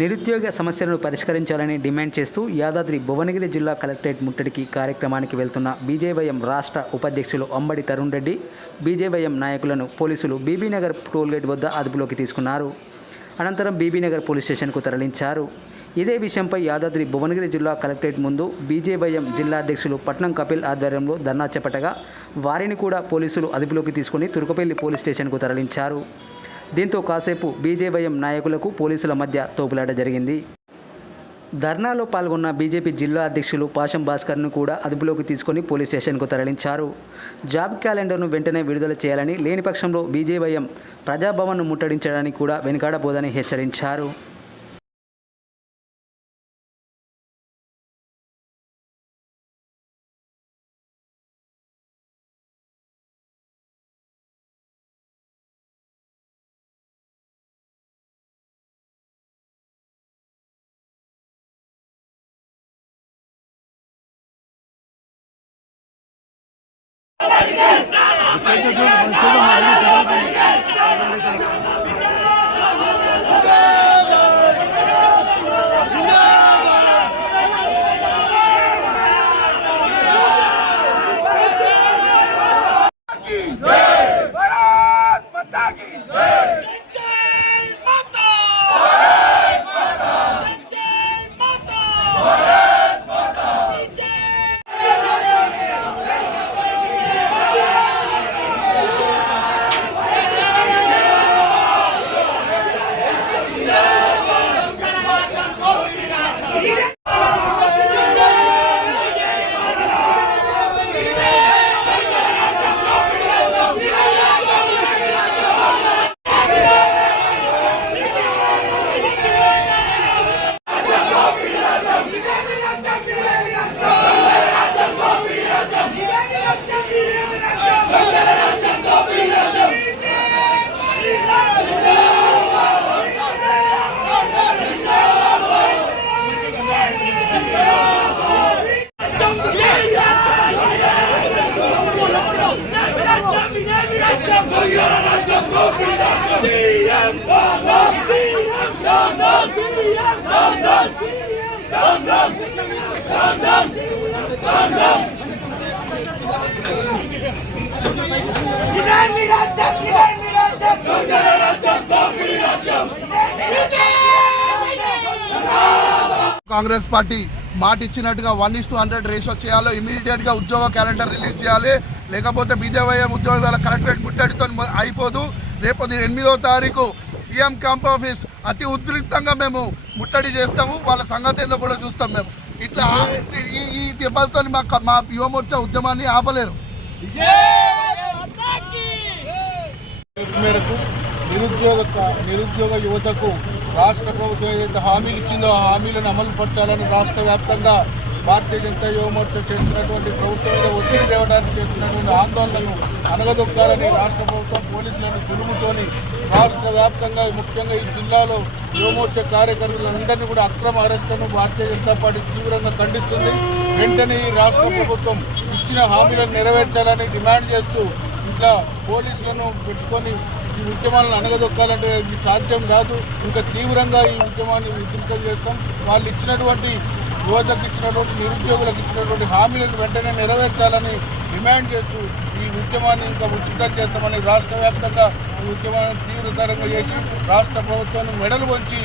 నిరుద్యోగ సమస్యలను పరిష్కరించాలని డిమాండ్ చేస్తూ యాదాద్రి భువనగిరి జిల్లా కలెక్టరేట్ ముట్టడికి కార్యక్రమానికి వెళ్తున్న బీజేవైఎం రాష్ట్ర ఉపాధ్యక్షులు అంబడి తరుణ్ రెడ్డి బీజేవైఎం నాయకులను పోలీసులు బీబీనగర్ టోల్గేట్ వద్ద అదుపులోకి తీసుకున్నారు. అనంతరం బీబీనగర్ పోలీస్ స్టేషన్కు తరలించారు. ఇదే విషయంపై యాదాద్రి భువనగిరి జిల్లా కలెక్టరేట్ ముందు బీజేవైఎం జిల్లా అధ్యక్షులు పట్నం కపిల్ ఆధ్వర్యంలో ధర్నా చేపట్టగా వారిని కూడా పోలీసులు అదుపులోకి తీసుకుని తురుకపల్లి పోలీస్ స్టేషన్కు తరలించారు. దీంతో కాసేపు బీజేవైఎం నాయకులకు పోలీసుల మధ్య తోపులాట జరిగింది. ధర్నాలో పాల్గొన్న బీజేపీ జిల్లా అధ్యక్షులు పాషం భాస్కర్ను కూడా అదుపులోకి తీసుకొని పోలీస్ స్టేషన్కు తరలించారు. జాబ్ క్యాలెండర్ను వెంటనే విడుదల చేయాలని లేని పక్షంలో బీజేవైఎం ప్రజాభవన్ను ముట్టడించడానికి కూడా వెనుకాడబోదని హెచ్చరించారు. Thank you. కాంగ్రెస్ పార్టీ మాట ఇచ్చినట్టుగా one is to hundred ratio చేయాలో ఇమీడియట్గా ఉద్యోగ క్యాలెండర్ రిలీజ్ చేయాలి. లేకపోతే బీజేపీ ఉద్యోగాల కలెక్టరేట్ ముట్టడితో అయిపోదు. రేపు ఎనిమిదో తారీఖు సీఎం క్యాంప్ ఆఫీస్. అతి ఉద్రిక్తంగా మేము ముట్టడి చేస్తాము. వాళ్ళ సంగతి కూడా చూస్తాం మేము. ఇట్లా ఈ ఈ దెబ్బలతో మా మా యువమోర్చా ఉద్యమాన్ని ఆపలేరు. మేరకు నిరుద్యోగ నిరుద్యోగ యువతకు రాష్ట్ర ప్రభుత్వం ఏదైతే హామీలు ఇచ్చిందో ఆ హామీలను అమలు పరచాలని రాష్ట్ర వ్యాప్తంగా భారతీయ జనతా యువమోర్చా చేస్తున్నటువంటి ప్రభుత్వం మీద ఒత్తిడి తేవడానికి చేస్తున్నటువంటి ఆందోళనను అనగదొక్కాలని రాష్ట్ర ప్రభుత్వం పోలీసులను దురుముతోని రాష్ట్ర వ్యాప్తంగా ముఖ్యంగా ఈ జిల్లాలో యువమోర్చా కార్యకర్తలందరినీ కూడా అక్రమ అరెస్టులను భారతీయ జనతా పార్టీ తీవ్రంగా ఖండిస్తుంది. వెంటనే ఈ రాష్ట్ర ప్రభుత్వం ఇచ్చిన హామీలను నెరవేర్చాలని డిమాండ్ చేస్తూ ఇట్లా పోలీసులను పెట్టుకొని ఈ ఉద్యమాలను అనగదొక్కాలంటే ఇది సాధ్యం కాదు. ఇంకా తీవ్రంగా ఈ ఉద్యమాన్ని ఉధృతం చేస్తాం. వాళ్ళు ఇచ్చినటువంటి యువతకు ఇచ్చినటువంటి నిరుద్యోగులకు ఇచ్చినటువంటి హామీలను వెంటనే నెరవేర్చాలని డిమాండ్ చేస్తూ ఈ ఉద్యమాన్ని ఇంకా ఉధృతం చేస్తామని రాష్ట్ర వ్యాప్తంగా ఈ ఉద్యమాన్ని తీవ్రతరంగా చేసి రాష్ట్ర ప్రభుత్వాన్ని మెడలు వంచి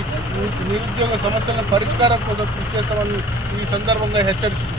నిరుద్యోగ సమస్యలను పరిష్కారం కోసం కృషి చేస్తామని ఈ సందర్భంగా హెచ్చరిస్తుంది